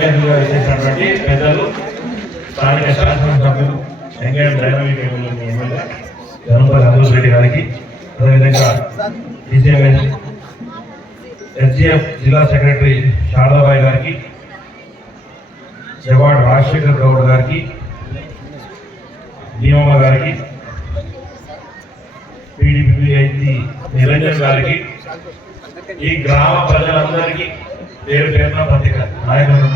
ముఖ్య అతిథిగా చేసినటువంటి పెద్దలు స్థానిక శాసనసభ్యులు వెంకయ్య డైనమిక్ ఎమ్మెల్యే జనంపల్లి సంతోష్ రెడ్డి గారికి, అదేవిధంగా డిసిఎంఎస్ ఎస్జిఎఫ్ జిల్లా సెక్రటరీ శారదాబాయి గారికి, జవాడ్ రాజశేఖర్ గౌడ్ గారికి, భీమమ్మ గారికి, పీడీపీ నిరంజన్ గారికి, ఈ గ్రామ ప్రజలందరికీ పేరు పేరున పత్రిక నాయకులు,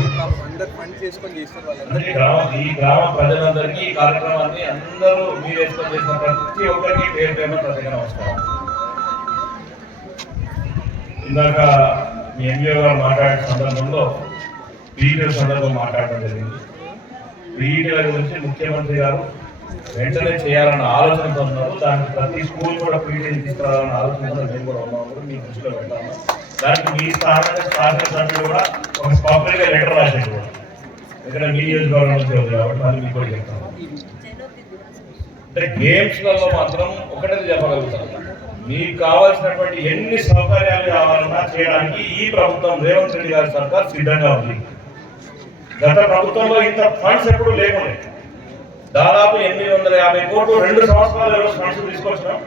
ఈ గ్రామ ప్రజలందరికీ ఈ కార్యక్రమాన్ని అందరూ మీరు ఏర్పాటు చేసిన ప్రతి ఒక్కరికి పేరు పేరున పత్రిక నమస్కారం. ఇందాక మీ ఎంపీఓ గారు మాట్లాడిన సందర్భంలో పీఈటీల సందర్భం మాట్లాడడం జరిగింది. పీఈటీల గురించి ముఖ్యమంత్రి గారు వెంటనే చేయాలన్న ఆలోచనతో ఉన్నారు. దానికి ప్రతి స్కూల్ కూడా పీఈటీని తీసుకురావాలన్న ఆలోచనతో మేము కూడా ఉన్నాము, మీ దృష్టిలో పెట్టాము. దానికి మీ స్థానిక సభ్యులు కూడా ఒక స్పాపర్గా లెటర్ రాశారు కూడా, ఇక్కడ మీ నియోజకవర్గం నుంచి ఉంది కాబట్టి మళ్ళీ మీకు కూడా చెప్తాము. అంటే గేమ్స్లలో మాత్రం ఒకటే చెప్పగలుగుతాం, మీకు కావాల్సినటువంటి ఎన్ని సౌకర్యాలు కావాలన్నా చేయడానికి ఈ ప్రభుత్వం రేవంత్ రెడ్డి గారి సర్కార్ సిద్ధంగా ఉంది. గత ప్రభుత్వంలో ఇంత ఫండ్స్ ఎప్పుడు లేకుండా దాదాపు 850 కోట్లు 2 సంవత్సరాలలో ఫండ్స్ తీసుకొచ్చినాం.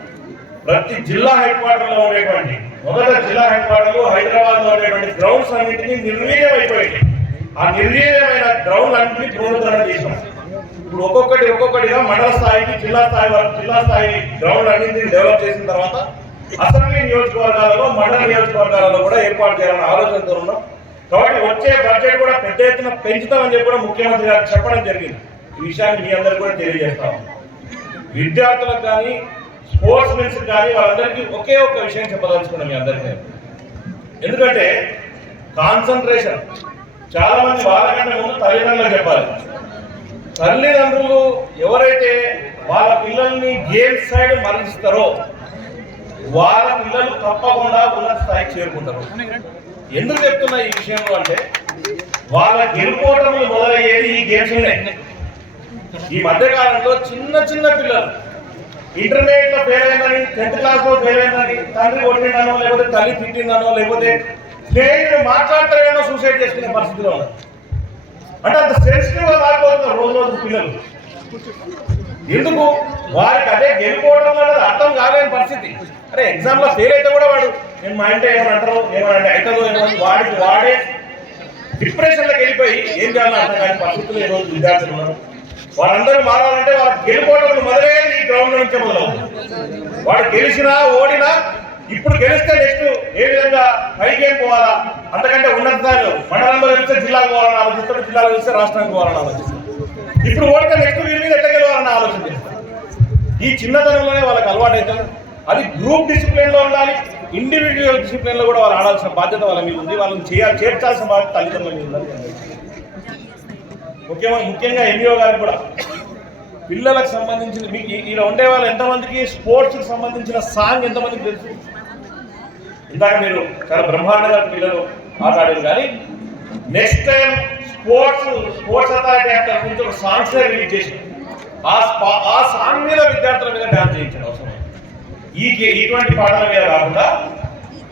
ప్రతి జిల్లా హెడ్ క్వార్టర్ లో ఉండేటువంటి మొదట జిల్లా హెడ్ క్వార్టర్లు హైదరాబాద్ లో ఉండేటువంటి గ్రౌండ్స్ అన్నింటినీ నిర్వీర్యం అయిపోయింది. ఆ నిర్వీర్యమైన గ్రౌండ్ అన్నింటినీ పునరుద్ధరణ చేసాం. ఇప్పుడు ఒక్కొక్కటిగా మండల స్థాయికి జిల్లా స్థాయి గ్రౌండ్ అన్నింటినీ డెవలప్ చేసిన తర్వాత అసెంబ్లీ నియోజకవర్గాలలో మండల నియోజకవర్గాలలో కూడా ఏర్పాటు చేయాలన్న ఆలోచనతో ఉన్నాం. కాబట్టి వచ్చే బడ్జెట్ కూడా పెద్ద ఎత్తున పెంచుతామని చెప్పి కూడా ముఖ్యమంత్రి గారు చెప్పడం జరిగింది. ఈ విషయాన్ని మీ అందరికీ కూడా తెలియజేస్తాం. విద్యార్థులకు కానీ స్పోర్ట్స్ మెన్స్ కానీ వాళ్ళందరికీ ఒకే ఒక్క విషయం చెప్పదలుచుకున్నాం మీ అందరికీ. ఎందుకంటే కాన్సన్ట్రేషన్ చాలా మంది వాళ్ళకంటే ముందు తల్లిదండ్రులకు చెప్పాలి. తల్లిదండ్రులు ఎవరైతే వాళ్ళ పిల్లల్ని గేమ్స్ సైడ్ మరలిస్తారో వాళ్ళ పిల్లలు తప్పకుండా ఉన్నత స్థాయికి చేరుకుంటారు. ఎందుకు చెప్తున్నా ఈ విషయంలో అంటే వాళ్ళ గెలుపోవటములు మొదలయ్యేది ఈ గేమ్స్ ఉన్నాయి. ఈ మధ్యకాలంలో చిన్న పిల్లలు ఇంటర్మీడియట్ లో ఫెయిల్ అయిందని, 10th క్లాస్ లో ఫెయిల్ అయిందని తండ్రి కొట్టిందనో లేకపోతే తల్లి తిట్టిందనో లేకపోతే స్నేహితులు మాట్లాడతారేనో సూసైడ్ చేసుకునే పరిస్థితిలో ఉన్నారు. అంటే అంత సెన్సిటివ్ గా మారిపోతున్నారు రోజు పిల్లలు. ఎందుకు? వారికి అదే గెలుపోవడం అనేది అర్థం కాలేని పరిస్థితి. అరే ఎగ్జామ్ లో ఫెయిల్ అయితే కూడా వాడు నేను మా ఇంట్లో ఏమంటారో ఏమనంటే అవుతుందో వాడికి వాడే డిప్రెషన్ లోకి వెళ్ళిపోయి ఏం చేయాలో అర్థం కాని పరిస్థితులు ఈ రోజు విద్యార్థులు ఉన్నారు. వాళ్ళందరూ మారాలంటే వాళ్ళకి గెలుపోవడం మొదలయ్యేది ఈ గ్రౌండ్ నుంచే మొదలవుతుంది. వాడు గెలిచినా ఓడినా ఇప్పుడు గెలిస్తే నెక్స్ట్ ఏ విధంగా పైకి ఏం పోవాలా, అంతకంటే ఉన్నత స్థాయిలో మండలంలో గెలిస్తే జిల్లాకు పోవాలని ఆలోచిస్తాడు, జిల్లాలో గెలిస్తే రాష్ట్రానికి పోవాలని ఆలోచిస్తాడు. ఇప్పుడు ఓడితే నెక్స్ట్ వీరి మీద ఎట్లా గెలవాలని ఆలోచన చేస్తారు. ఈ చిన్నతనంలోనే వాళ్ళకి అలవాటు అవుతుంది. అది గ్రూప్ డిసిప్లిన్ లో ఉండాలి, ఇండివిజువల్ డిసిప్లిన్ లో కూడా వాళ్ళు ఆడాల్సిన బాధ్యత వాళ్ళ మీద ఉంది. వాళ్ళని చేర్చాల్సిన బాధ్యత తల్లిదండ్రుల మీద ఉంది. ముఖ్యంగా ఎంఈఓ గారికి కూడా పిల్లలకు సంబంధించిన మీకు ఇలా ఉండే వాళ్ళు ఎంతమందికి స్పోర్ట్స్కి సంబంధించిన సాంగ్ ఎంతమందికి తెలుసు? ఇందాక మీరు చాలా బ్రహ్మాండంగా పిల్లలు ఆడారు. కానీ next time sports authority act గురించి ఒక సాంగ్స్ రిలీజ్ చేసి ఆ సాంగ్ మీద విద్యార్థుల మీద డ్యాన్స్ చేయించడం అవసరం. ఇటువంటి పాటల మీద కాకుండా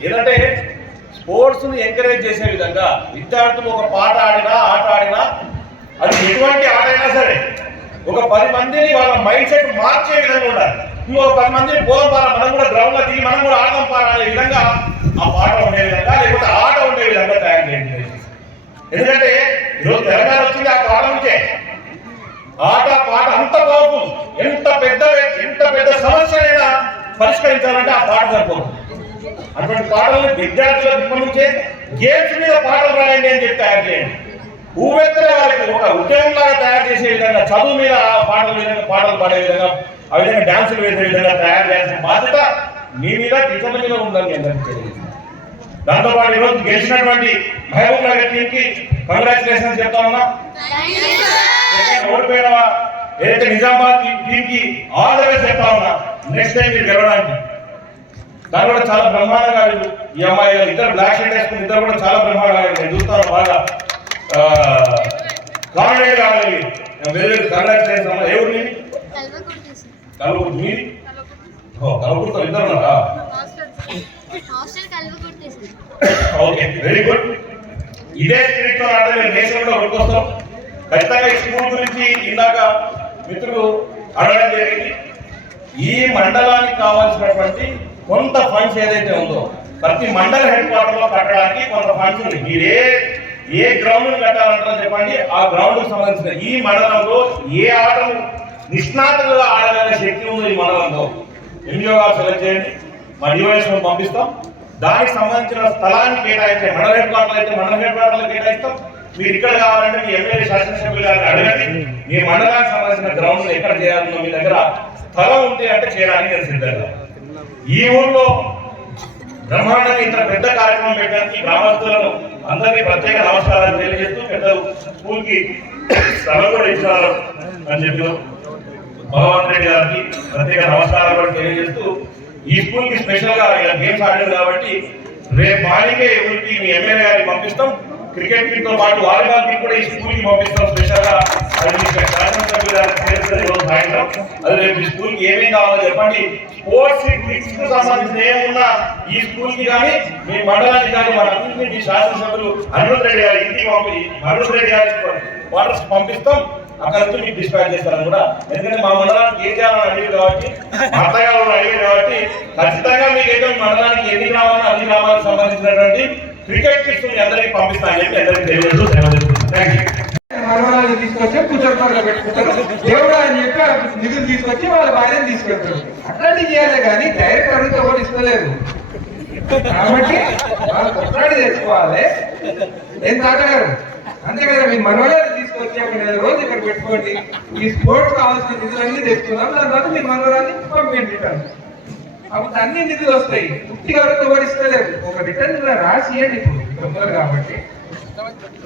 ఏంటంటే స్పోర్ట్స్ని ఎంకరేజ్ చేసే విధంగా విద్యార్థులు ఒక పాట ఆడినా ఆట ఆడినా అది ఎటువంటి ఆట అయినా సరే ఒక 10 మందిని వాళ్ళ మైండ్ సెట్ మార్చే విధంగా ఉండాలి. ఇంకో 10 మందిని పోదాం పారా, మనం కూడా గ్రౌండ్ లో దిగి మనం కూడా ఆడదాం పారా అనే విధంగా ఆ పాట ఉండే విధంగా లేకపోతే ఆట ఉండే విధంగా తయారు చేయండి. ఎందుకంటే ఈరోజు తెలంగాణ వచ్చింది ఆ పాట నుంచే. ఆట పాట అంత పవర్ఫుల్. ఎంత పెద్ద సమస్య అయినా పరిష్కరించాలంటే ఆ పాట సరిపోతుంది. అటువంటి పాటలను విద్యార్థులకు ఇప్పటి నుంచే గేమ్స్ మీద పాటలు రాయండి అని చెప్పి తయారు చేయండి. ఊవెత్తనే వాళ్ళకి ఒక ఉద్యమం లాగా తయారు చేసే విధంగా, చదువు మీద పాటలు పాడే విధంగా, ఆ విధంగా డాన్సులు వేసే విధంగా తయారు చేయాల్సిన బాధ్యత మీ మీద, టీచర్ల మీద ఉందని అందరికీ తెలియదు. దాంతోపాటు ఈరోజు గెలిచినటువంటి మహబూబ్ నగర్ టీం కి కంగ్రాచులేషన్స్ చెప్తా ఉన్నా. ఓడిపోయిన ఏదైతే నిజామాబాద్ టీం కి ఆల్ ద బెస్ట్ చెప్తా ఉన్నా. నెక్స్ట్ టైం మీరు గెలవడానికి దాని కూడా చాలా బ్రహ్మాండంగా ఈ అమ్మాయి ఇద్దరు బ్లాక్ షర్ట్ వేసుకుని ఇద్దరు కూడా చాలా బ్రహ్మాండంగా నేను చూస్తాను. బాగా కాన్ఫిడెంట్ కావాలి. వెరీ కంగ్రాచులేషన్స్ అమ్మా. ఏ ఊరు మీది? కల్వకుర్తి. మీది? కల్వకుర్తిలో ఇద్దరు ఉన్నారా? Okay, very good. ఇదే స్పిరిట్ తో ఆడితే మేము దేశంలో కొనుక్కొస్తాం. ఖచ్చితంగా ఈ స్కూల్ గురించి ఇందాక మిత్రులు అడగడం జరిగింది. ఈ మండలానికి కావాల్సినటువంటి కొంత ఫండ్స్ ఏదైతే ఉందో ప్రతి మండల హెడ్ క్వార్టర్ లో కట్టడానికి కొంత ఫండ్స్ ఉంది. మీరు ఏ గ్రౌండ్ కట్టాలంటారో చెప్పండి. ఆ గ్రౌండ్ కు సంబంధించిన ఈ మండలంలో ఏ ఆటలు నిష్ణాతులుగా ఆడగలిగే శక్తి ఉందో ఈ మండలంలో ఎంఈఓ గారు సెలెక్ట్ చేయండి. మా డివైఎస్ పంపిస్తాం. దానికి సంబంధించిన స్థలాన్ని కేటాయించే మండల హెడ్ క్వార్టర్ అయితే మండల హెడ్ క్వార్టర్లు కేటాయిస్తాం. మీరు ఇక్కడ కావాలంటే మీ ఎమ్మెల్యే శాసనసభ్యులు గారిని అడగండి. మీ మండలానికి సంబంధించిన గ్రౌండ్ ఎక్కడ చేయాలన్నా మీ దగ్గర స్థలం ఉంటే అంటే చేయడానికి నేను సిద్ధంగా. ఈ ఊర్లో బ్రహ్మాండంగా ఇంత పెద్ద కార్యక్రమం పెట్టడానికి గ్రామస్తులను అందరికీ ప్రత్యేక నమస్కారాలు తెలియజేస్తూ పెద్దలు స్కూల్ కి స్థలం కూడా ఇచ్చారు అని చెప్పి భగవంత్ రెడ్డి గారికి ప్రత్యేక నమస్కారాలు కూడా తెలియజేస్తూ ఈ స్కూల్ కి స్పెషల్ గా గేమ్స్ ఆడారు కాబట్టి రేపు మార్నింగే ఊరికి మీ ఎమ్మెల్యే గారికి పంపిస్తాం. క్రికెట్ కిట్ తో పాటు వాలీబాల్ కిట్ కూడా ఈ స్కూల్ కి పంపిస్తాం స్పెషల్ గా. అది సాయంత్రం అది రేపు ఈ స్కూల్ కి ఏమేమి కావాలో చెప్పండి. స్పోర్ట్స్ కిట్స్ కు సంబంధించిన ఏమున్నా ఈ స్కూల్ కి కానీ మీ మండలానికి కానీ మనందరినీ మీ శాసనసభ్యులు అనిరుద్ రెడ్డి గారి ఇంటికి అనిరుద్ రెడ్డి గారి వాటర్స్ పంపిస్తాం. అక్కడ నుంచి మీకు డిస్పాచ్ చేస్తారని కూడా. ఎందుకంటే మా మండలానికి ఏం చేయాలని అడిగారు కాబట్టి మా అత్తగారు అడిగారు కాబట్టి ఖచ్చితంగా మీకైతే మీ మండలానికి ఎన్ని గ్రామాలను అన్ని గ్రామాలకు సంబంధించినటువంటి క్రికెట్ కిట్స్ మీ అందరికీ పంపిస్తానని చెప్పి అందరికీ తెలియజేస్తూ మనవరాలు తీసుకొచ్చి కూర్చొని పెట్టుకుంటారు. దేవుడు అని చెప్పి నిధులు తీసుకొచ్చి వాళ్ళ భార్యను తీసుకెళ్తారు. అట్లాంటివి చేయాలి కానీ డైరెక్ట్ అడిగితే ఎవరు ఇస్తలేదు. కాబట్టి వాళ్ళు కొట్లాడి తెచ్చుకోవాలి. ఏం తాతగారు అంతే కదా. మీ మనవరాలు తీసుకొచ్చి అక్కడ రోజు ఇక్కడ పెట్టుకోండి. ఈ స్పోర్ట్స్ కావాల్సిన నిధులన్నీ తెచ్చుకున్నాం. దాని తర్వాత మీ మనవరాన్ని పంపించాను. అప్పుడు అన్ని నిధులు వస్తాయి. పూర్తిగా ఎవరు ఇస్తలేదు. ఒక రిటర్న్ రాసి ఇవ్వండి ఇప్పుడు తొందరగా. కాబట్టి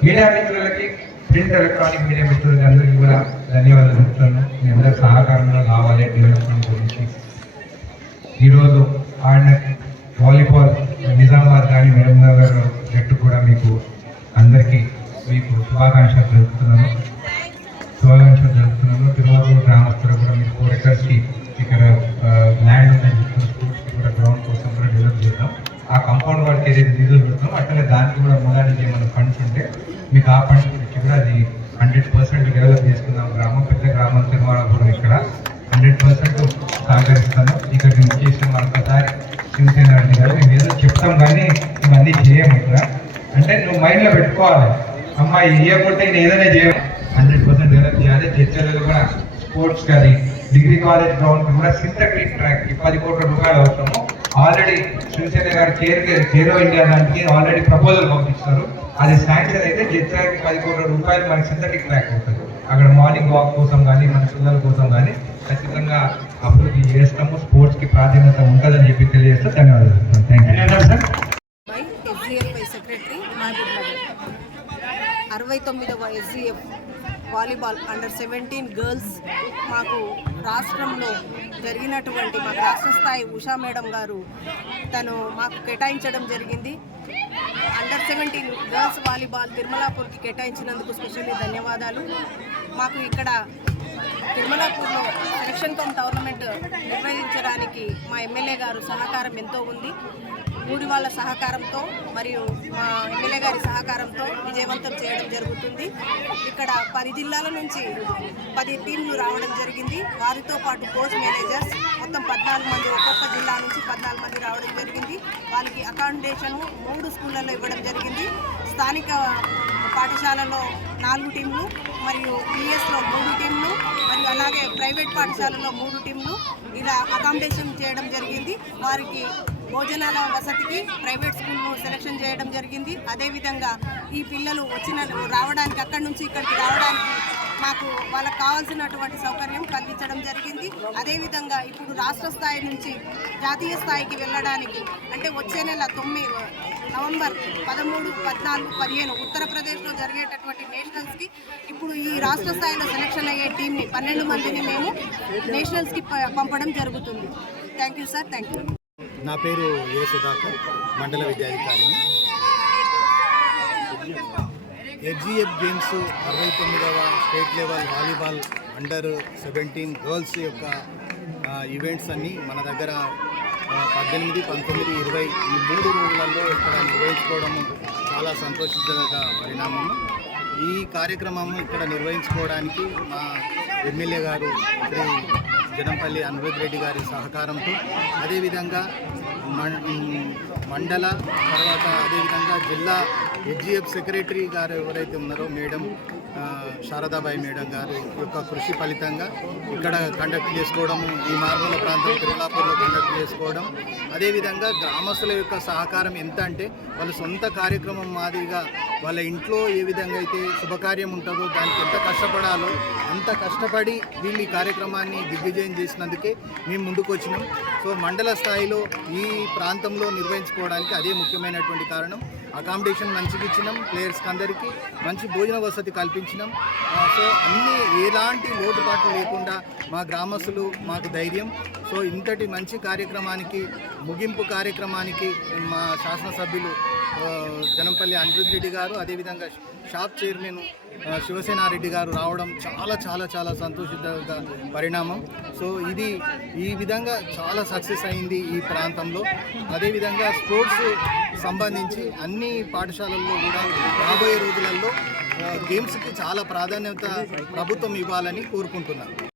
మీడియా మిత్రులకి, ప్రింట్ ఎలక్ట్రానిక్ మీడియా మిత్రులకి అందరికీ కూడా ధన్యవాదాలు చెప్తున్నాను. మీ అందరూ సహకారంగా కావాలి డెవలప్మెంట్ గురించి. ఈరోజు ఆడిన వాలీబాల్ నిజామాబాద్ కానీ మేడంనగర్ జట్టు కూడా మీకు అందరికీ శుభాకాంక్షలు జరుపుతున్నాను. తిరుమల గ్రామస్తులు కూడా మీకు 4 ఎకర్స్కి ఇక్కడ ల్యాండ్ ఉందని చెప్తున్న స్కూల్స్కి కూడా గ్రౌండ్ కోసం కూడా డెవలప్ చేద్దాం. ఆ కాంపౌండ్ వాడికి ఏదైతే నిధులు పెడుతున్నాం అట్లనే దానికి కూడా మొదటి ఏమైనా ఫండ్స్ ఉంటే మీకు ఆ ఫండ్స్ గురించి కూడా అది 100% డెవలప్ చేసుకుందాం. గ్రామం పెద్ద గ్రామం తిరుమలపురం ఇక్కడ 100% సహకరిస్తాను. ఇక్కడ చేసిన మరొకసారి శివసేన రెడ్డి గారు మేము ఏదో చెప్తాం కానీ ఇవన్నీ చేయము. ఇక్కడ అంటే నువ్వు మైండ్లో పెట్టుకోవాలి. అమ్మాయి ఇవ్వకపోతే నేను ఏదైనా చేయాలి. 100% డెవలప్ చేయాలి. చర్చలలో కూడా స్పోర్ట్స్ కానీ డిగ్రీ కాలేజ్ గ్రౌండ్ కూడా సింథటిక్ ట్రాక్ 10 కోట్ల రూపాయలు అవసరము. ఆల్రెడీ శివసేన గారు ఖేలో ఇండియా దానికి ఆల్రెడీ ప్రపోజల్ పంపిస్తారు. అది శాంక్షన్ అయితే జెట్రాక్ 10 కోట్ల రూపాయలు మనకి సింథటిక్ ట్రాక్ అవుతుంది. అక్కడ మార్నింగ్ వాక్ కోసం కానీ మన పిల్లల కోసం కానీ ఖచ్చితంగా అభివృద్ధి చేస్తాము. స్పోర్ట్స్ కి ప్రాధాన్యత ఉంటుందని చెప్పి తెలియజేస్తూ ధన్యవాదాలు. Thank you. సెక్రటరీ 69వ SGF వాలీబాల్ అండర్ 17 గర్ల్స్ మాకు రాష్ట్రంలో జరిగినటువంటి మాకు రాష్ట్ర స్థాయి ఉషా మేడం గారు తను మాకు కేటాయించడం జరిగింది. అండర్ 17 గర్ల్స్ వాలీబాల్ తిరుమలాపూర్కి కేటాయించినందుకు స్పెషల్లీ ధన్యవాదాలు. మాకు ఇక్కడ తిరుమలాపూర్లో సెలక్షన్ కమ్ టోర్నమెంట్ నిర్వహించడానికి మా ఎమ్మెల్యే గారు సహకారం ఎంతో ఉంది. ఊరి వాళ్ళ సహకారంతో మరియు మా ఎమ్మెల్యే గారి సహకారంతో విజయవంతం చేయడం జరుగుతుంది. ఇక్కడ 10 జిల్లాల నుంచి 10 టీంలు రావడం జరిగింది. వారితో పాటు కోచ్ మేనేజర్స్ మొత్తం 14 మంది, ఒక్కొక్క జిల్లా నుంచి 14 మంది రావడం జరిగింది. వాళ్ళకి అకామిడేషన్ 3 స్కూళ్ళల్లో ఇవ్వడం జరిగింది. స్థానిక పాఠశాలలో 4 టీంలు మరియు పిఎస్లో 3 టీంలు మరియు అలాగే ప్రైవేట్ పాఠశాలలో 3 టీంలు ఇలా అకామిడేషన్ చేయడం జరిగింది. వారికి భోజనాల వసతికి ప్రైవేట్ స్కూల్ను సెలెక్షన్ చేయడం జరిగింది. అదేవిధంగా ఈ పిల్లలు రావడానికి అక్కడి నుంచి ఇక్కడికి రావడానికి మాకు వాళ్ళకు కావాల్సినటువంటి సౌకర్యం కల్పించడం జరిగింది. అదేవిధంగా ఇప్పుడు రాష్ట్ర స్థాయి నుంచి జాతీయ స్థాయికి వెళ్ళడానికి అంటే వచ్చే నెల నవంబర్ 13, 14, 15 ఉత్తరప్రదేశ్లో జరిగేటటువంటి నేషనల్స్కి ఇప్పుడు ఈ రాష్ట్ర స్థాయిలో సెలెక్షన్ అయ్యే టీంని 12 మందిని మేము నేషనల్స్కి పంపడం జరుగుతుంది. Thank you sir. Thank you. నా పేరు ఏ సుధాకర్, మండల విద్యాధికారిని. SGF గేమ్స్ 69వ state level volleyball under 17 girls యొక్క ఈవెంట్స్ అన్నీ మన దగ్గర 18, 19, 20 ఈ 3 రోజులలో ఇక్కడ నిర్వహించుకోవడం చాలా సంతోషించదగ్గ పరిణామం. ఈ కార్యక్రమం ఇక్కడ నిర్వహించుకోవడానికి మా ఎమ్మెల్యే గారు శ్రీ జనంపల్లి అనిరుద్ రెడ్డి గారి సహకారంతో, అదేవిధంగా మండల తర్వాత అదేవిధంగా జిల్లా హెచ్జిఎఫ్ సెక్రటరీ గారు ఎవరైతే ఉన్నారో మేడం శారదాబాయి మేడం గారి యొక్క కృషి ఫలితంగా ఇక్కడ కండక్ట్ చేసుకోవడము, ఈ మార్మూల ప్రాంతం తిరుమలాపూర్లో కండక్ట్ చేసుకోవడం, అదేవిధంగా గ్రామస్తుల యొక్క సహకారం ఎంత అంటే వాళ్ళ సొంత కార్యక్రమం మాదిరిగా వాళ్ళ ఇంట్లో ఏ విధంగా అయితే శుభకార్యం ఉంటుందో దానికి ఎంత కష్టపడాలో అంత కష్టపడి వీళ్ళు ఈ కార్యక్రమాన్ని దిగ్విజయం చేసినందుకే మేము ముందుకు వచ్చినాం. సో మండల స్థాయిలో ఈ ప్రాంతంలో నిర్వహించుకోవడానికి అదే ముఖ్యమైనటువంటి కారణం. అకామిడేషన్ మంచిగా ఇచ్చినాం, ప్లేయర్స్కి అందరికీ మంచి భోజన వసతి కల్పించినాం. సో అన్నీ ఎలాంటి లోటుపాట్లు లేకుండా మా గ్రామస్తులు మాకు ధైర్యం. సో ఇంతటి మంచి కార్యక్రమానికి ముగింపు కార్యక్రమానికి మా శాసనసభ్యులు జనంపల్లి అనిరుద్ రెడ్డి గారు, అదేవిధంగా షాప్ చైర్మన్ శివసేనారెడ్డి గారు రావడం చాలా చాలా చాలా సంతోషిత పరిణామం. సో ఇది ఈ విధంగా చాలా సక్సెస్ అయింది ఈ ప్రాంతంలో. అదేవిధంగా స్పోర్ట్స్ సంబంధించి అన్ని పాఠశాలల్లో కూడా రాబోయే రోజులలో గేమ్స్కి చాలా ప్రాధాన్యత ప్రభుత్వం ఇవ్వాలని కోరుకుంటున్నాను.